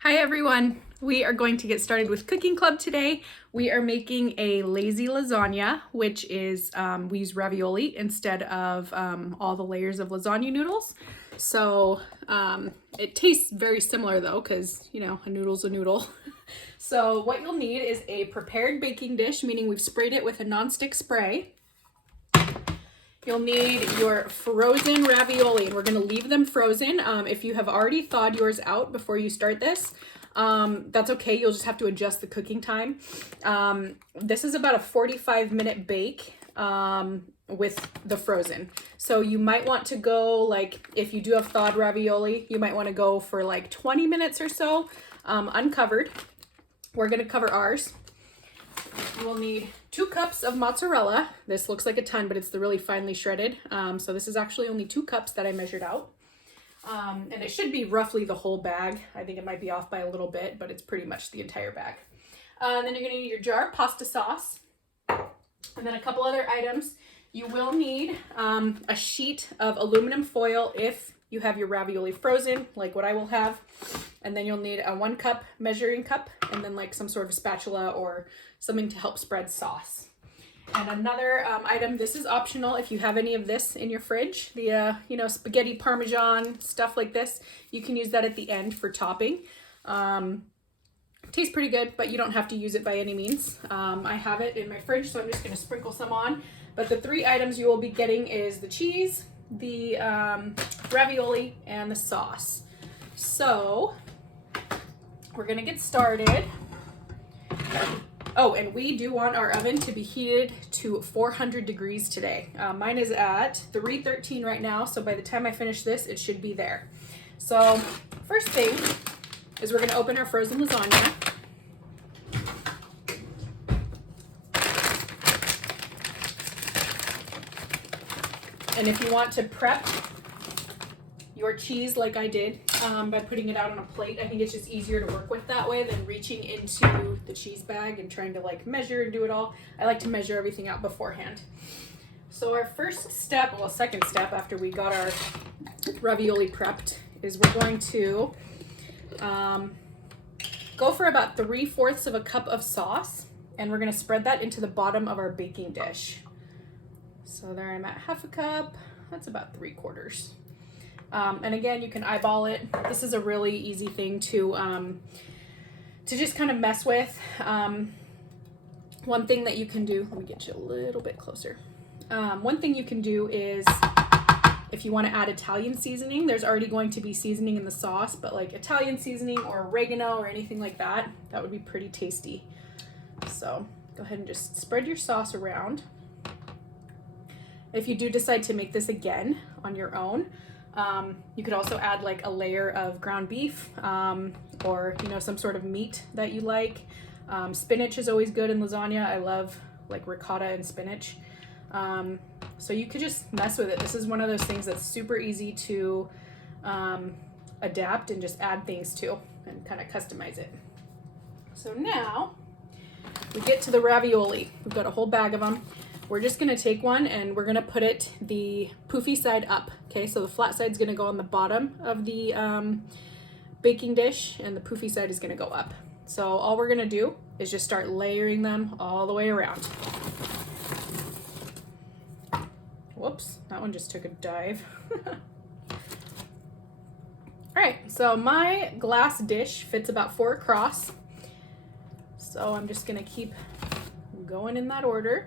Hi everyone! We are going to get started with Cooking Club today. We are making a lazy lasagna, which is, we use ravioli instead of all the layers of lasagna noodles. So it tastes very similar though, because you know, a noodle's a noodle. So what you'll need is a prepared baking dish, meaning we've sprayed it with a nonstick spray. You'll need your frozen ravioli, and we're gonna leave them frozen. If you have already thawed yours out before you start this, that's okay. You'll just have to adjust the cooking time. This is about a 45-minute bake with the frozen. So you might want to go, like, if you do have thawed ravioli, you might wanna go for like 20 minutes or so, uncovered. We're gonna cover ours. We'll need 2 cups of mozzarella. This looks like a ton, but it's the really finely shredded. So this is actually only 2 cups that I measured out. And it should be roughly the whole bag. I think it might be off by a little bit, but it's pretty much the entire bag. Then you're gonna need your jar of pasta sauce. And then a couple other items. You will need a sheet of aluminum foil if you have your ravioli frozen, like what I will have. And then you'll need a 1 cup measuring cup, and then like some sort of spatula or something to help spread sauce. And another item, this is optional if you have any of this in your fridge, the you know, spaghetti parmesan, stuff like this. You can use that at the end for topping. Tastes pretty good, but you don't have to use it by any means. I have it in my fridge, so I'm just gonna sprinkle some on. But the 3 items you will be getting is the cheese, the ravioli, and the sauce. So we're gonna get started. Oh, and we do want our oven to be heated to 400 degrees today. Mine is at 313 right now, so by the time I finish this, it should be there. So first thing is we're gonna open our frozen lasagna. And if you want to prep your cheese like I did by putting it out on a plate, I think it's just easier to work with that way than reaching into the cheese bag and trying to like measure and do it all. I like to measure everything out beforehand. So our first step, well, second step after we got our ravioli prepped, is we're going to go for about 3/4 of a cup of sauce, and we're gonna spread that into the bottom of our baking dish. So there I'm at 1/2 cup, that's about 3/4. And again, you can eyeball it. This is a really easy thing to just kind of mess with. One thing that you can do, let me get you a little bit closer. One thing you can do is, if you want to add Italian seasoning, there's already going to be seasoning in the sauce, but like Italian seasoning or oregano or anything like that, that would be pretty tasty. So go ahead and just spread your sauce around. If you do decide to make this again on your own, you could also add like a layer of ground beef or, you know, some sort of meat that you like. Spinach is always good in lasagna. I love like ricotta and spinach. So you could just mess with it. This is one of those things that's super easy to adapt and just add things to and kind of customize it. So now we get to the ravioli. We've got a whole bag of them. We're just gonna take one and we're gonna put it the poofy side up. Okay, so the flat side's gonna go on the bottom of the baking dish, and the poofy side is gonna go up. So all we're gonna do is just start layering them all the way around. Whoops, that one just took a dive. All right, so my glass dish fits about 4 across. So I'm just gonna keep going in that order.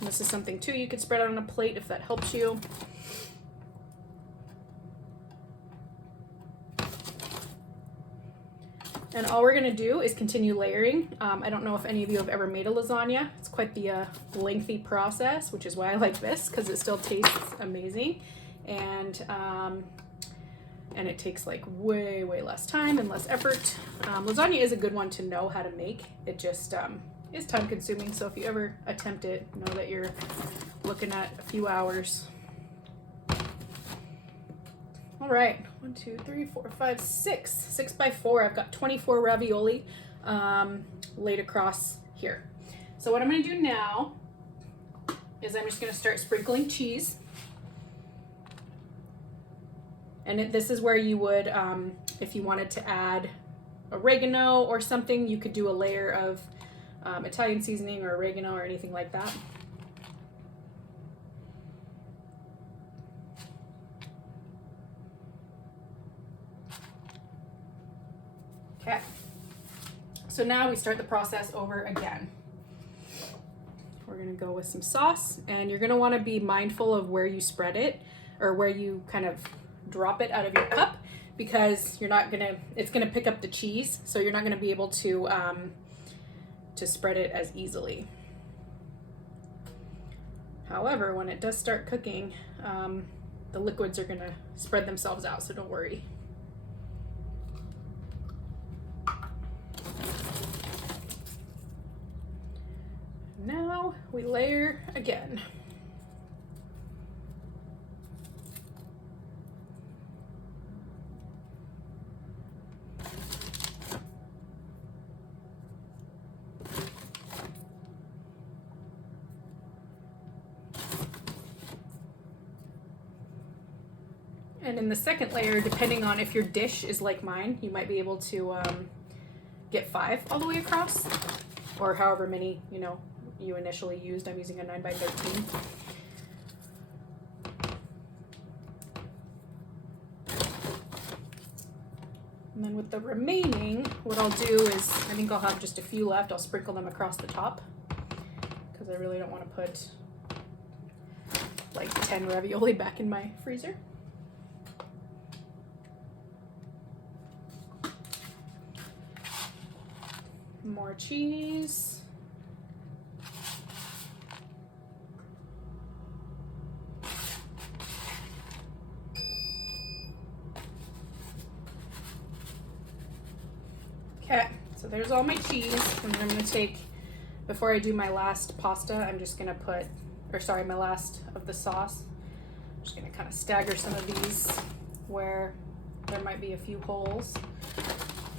This is something too you could spread out on a plate if that helps you. And all we're gonna do is continue layering. I don't know if any of you have ever made a lasagna. It's quite the lengthy process, which is why I like this, because it still tastes amazing. And it takes like way less time and less effort. Lasagna is a good one to know how to make. It just is time consuming, so if you ever attempt it, know that you're looking at a few hours. All right, 1, 2, 3, 4, 5, 6. 6 by 4. I've got 24 ravioli laid across here. So what I'm gonna do now is I'm just gonna start sprinkling cheese. And this is where you would, if you wanted to add oregano or something, you could do a layer of Italian seasoning or oregano or anything like that. Okay, so now we start the process over again. We're gonna go with some sauce, and you're gonna wanna be mindful of where you spread it, or where you kind of drop it out of your cup, because you're not gonna, it's gonna pick up the cheese, so you're not gonna be able to spread it as easily. However, when it does start cooking, the liquids are gonna spread themselves out, so don't worry. Now we layer again. And in the second layer, depending on if your dish is like mine, you might be able to get 5 all the way across, or however many, you know, you initially used. I'm using a 9x13. And then with the remaining, what I'll do is, I think I'll have just a few left. I'll sprinkle them across the top, because I really don't want to put like 10 ravioli back in my freezer. More cheese. Okay, so there's all my cheese, and then I'm gonna take, before I do my last pasta, I'm just gonna put, or sorry, my last of the sauce. I'm just gonna kind of stagger some of these where there might be a few holes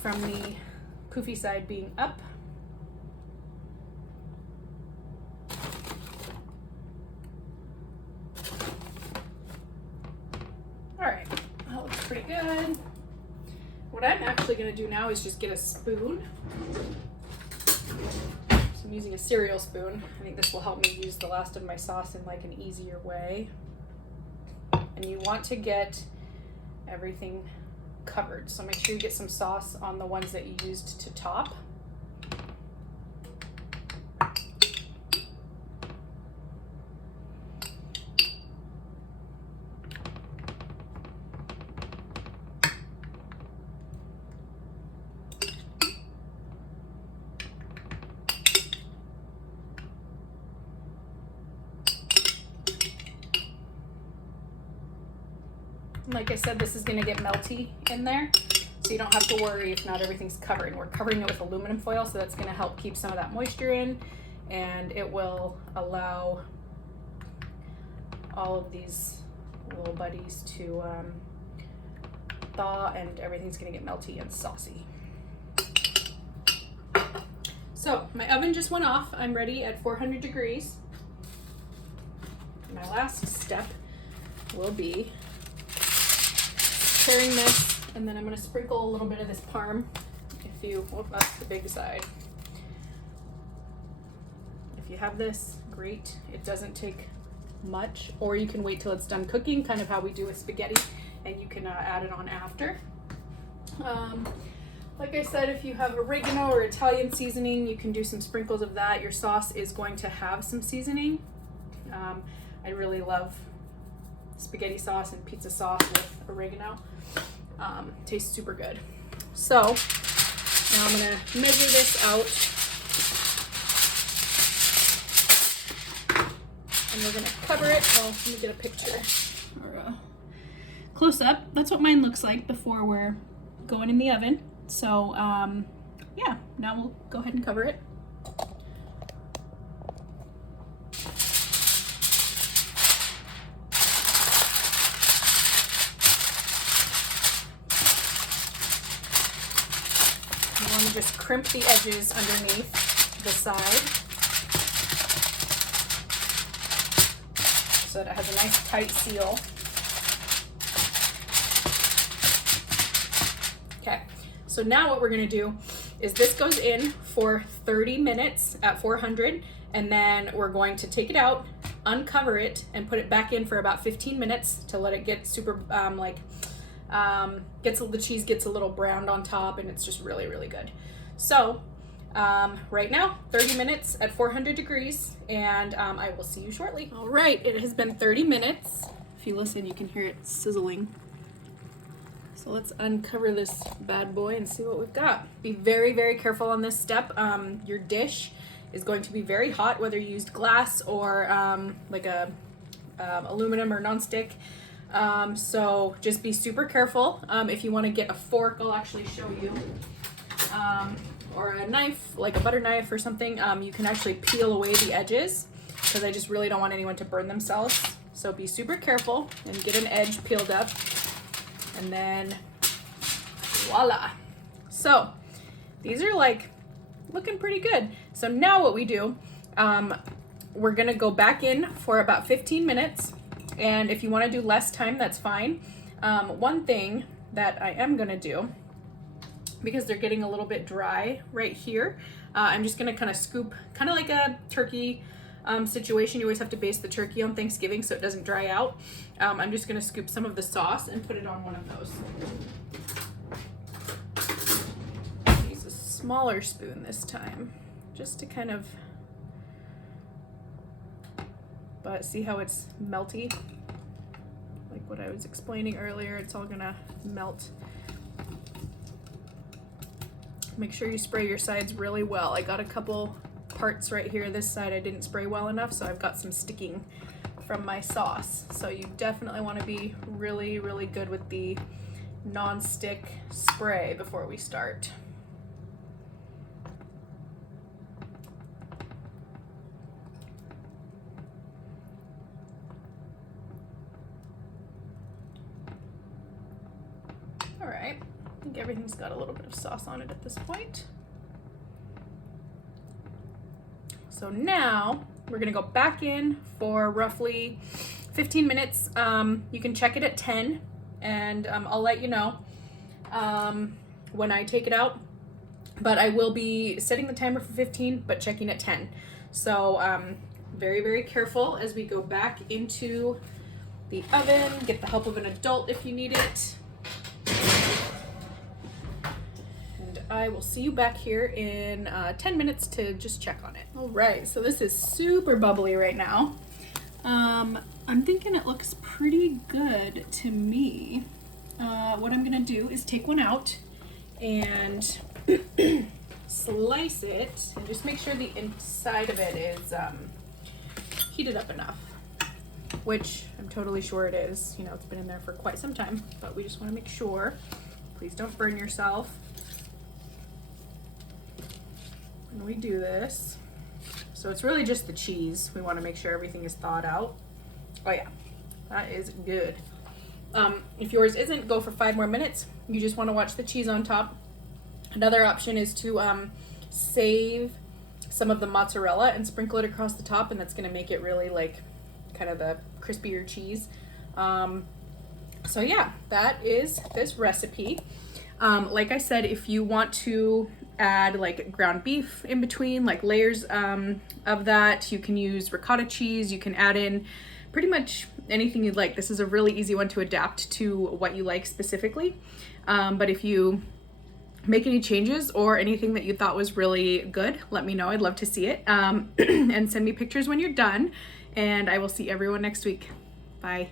from the poofy side being up. All right, that looks pretty good. What I'm actually gonna do now is just get a spoon. So I'm using a cereal spoon. I think this will help me use the last of my sauce in like an easier way. And you want to get everything covered, so make sure you get some sauce on the ones that you used to top. Like I said, this is going to get melty in there, so you don't have to worry if not everything's covered. We're covering it with aluminum foil, so that's going to help keep some of that moisture in, and it will allow all of these little buddies to thaw, and everything's going to get melty and saucy. So my oven just went off. I'm ready at 400 degrees. My last step will be tearing this, and then I'm going to sprinkle a little bit of this parm. If you, well, that's the big side. If you have this, great. It doesn't take much, or you can wait till it's done cooking, kind of how we do with spaghetti, and you can add it on after. Like I said, if you have oregano or Italian seasoning, you can do some sprinkles of that. Your sauce is going to have some seasoning. I really love spaghetti sauce and pizza sauce with oregano. Tastes super good. So now I'm gonna measure this out, and we're gonna cover it. Oh, let me get a picture or a close up. That's what mine looks like before we're going in the oven. So yeah, now we'll go ahead and cover it. Just crimp the edges underneath the side. so that it has a nice tight seal. Okay, so now what we're gonna do is this goes in for 30 minutes at 400, and then we're going to take it out, uncover it, and put it back in for about 15 minutes to let it get super, the cheese gets a little browned on top, and it's just really, really good. So right now, 30 minutes at 400 degrees, and I will see you shortly. All right, it has been 30 minutes. If you listen, you can hear it sizzling. So let's uncover this bad boy and see what we've got. Be very, very careful on this step. Your dish is going to be very hot, whether you used glass or like a aluminum or nonstick. So just be super careful. If you want to get a fork, I'll actually show you. Or a knife, like a butter knife or something, you can actually peel away the edges, because I just really don't want anyone to burn themselves. So be super careful and get an edge peeled up. And then voila. So these are like looking pretty good. So now what we do, we're gonna go back in for about 15 minutes. And if you wanna do less time, that's fine. One thing that I am gonna do, because they're getting a little bit dry right here, I'm just gonna kind of scoop, kind of like a turkey situation. You always have to baste the turkey on Thanksgiving so it doesn't dry out. I'm just gonna scoop some of the sauce and put it on one of those. Use a smaller spoon this time, just to kind of, but see how it's melty? Like what I was explaining earlier, it's all gonna melt. Make sure you spray your sides really well. I got a couple parts right here. This side I didn't spray well enough, so I've got some sticking from my sauce. So you definitely want to be really, really good with the non-stick spray before we start. All right, I think everything's got a little bit of sauce on it at this point. So now we're gonna go back in for roughly 15 minutes. You can check it at 10, and I'll let you know when I take it out. But I will be setting the timer for 15, but checking at 10. So very, very careful as we go back into the oven. Get the help of an adult if you need it. I will see you back here in 10 minutes to just check on it. All right, so this is super bubbly right now. I'm thinking it looks pretty good to me. What I'm gonna do is take one out and slice it, and just make sure the inside of it is heated up enough, which I'm totally sure it is. You know, it's been in there for quite some time, but we just wanna make sure. Please don't burn yourself when we do this. So it's really just the cheese. We want to make sure everything is thawed out. Oh yeah, that is good. If yours isn't, go for 5 more minutes. You just want to watch the cheese on top. Another option is to save some of the mozzarella and sprinkle it across the top, and that's going to make it really like kind of a crispier cheese. So yeah, that is this recipe. Like I said, if you want to add like ground beef in between, like layers of that, you can use ricotta cheese. You can add in pretty much anything you'd like. This is a really easy one to adapt to what you like specifically. But if you make any changes or anything that you thought was really good, let me know. I'd love to see it. And send me pictures when you're done. And I will see everyone next week. Bye.